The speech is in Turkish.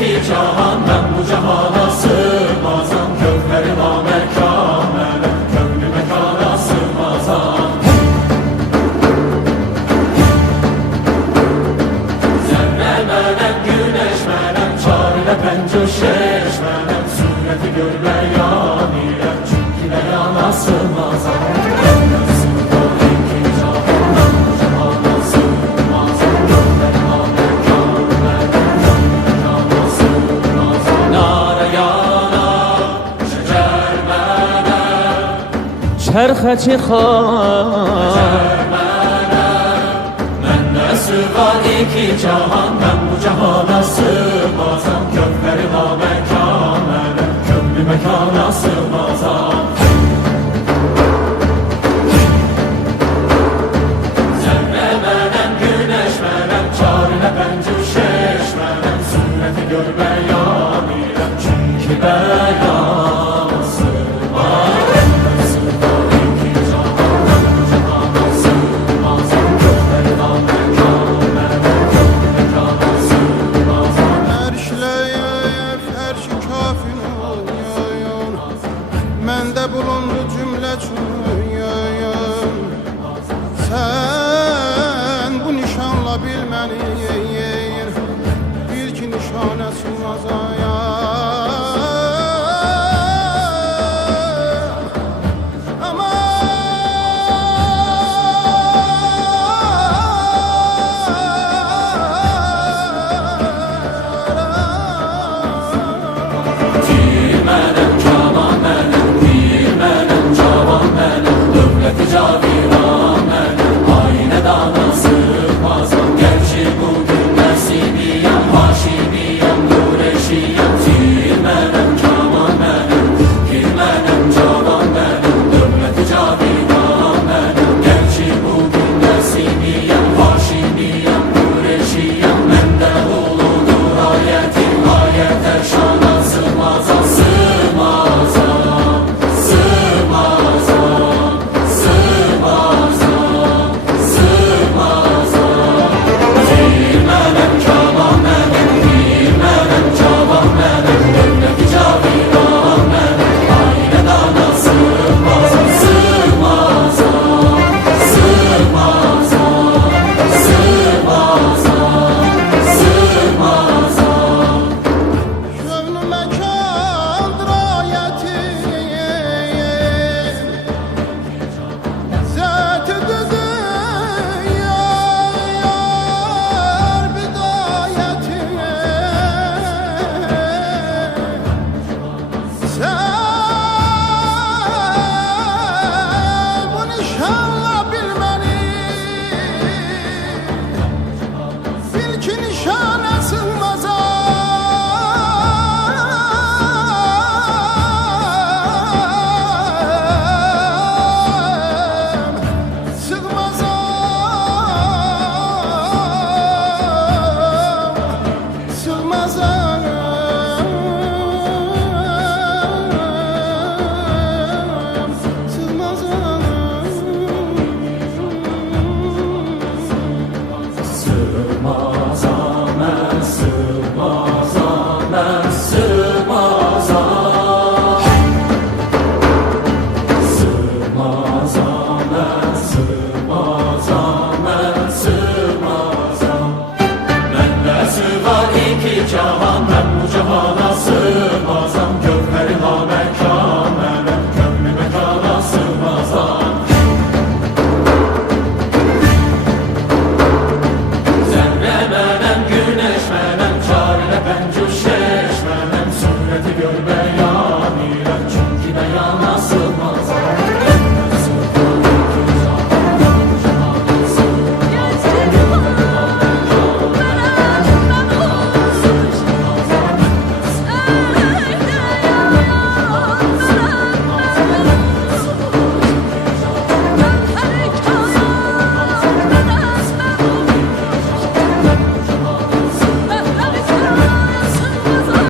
iki cahan, ben bu cahana sığmazam. Köklerim amekâmele, köklü mekana sığmazam. Zerre menem, güneş menem, çare pençe şeş menem. Sureti görmeyan ile, çünkü de yana sığmazam. çرخه چی خواه Mende sığar iki cahan, ben bu cahana sığmazam. Köklerim amekâmele, köklü mekana sığmazam. Zerre menem, güneş menem, çare pençe şeş menem. Sureti görmeyan ile, çünkü beyan sığmaz. Məndə bulundu cümlə çöyyüm. Sən bu nişanla bilməni, bil ki nişanə sığmazam. Cahan, ben bu cahana sığmaz.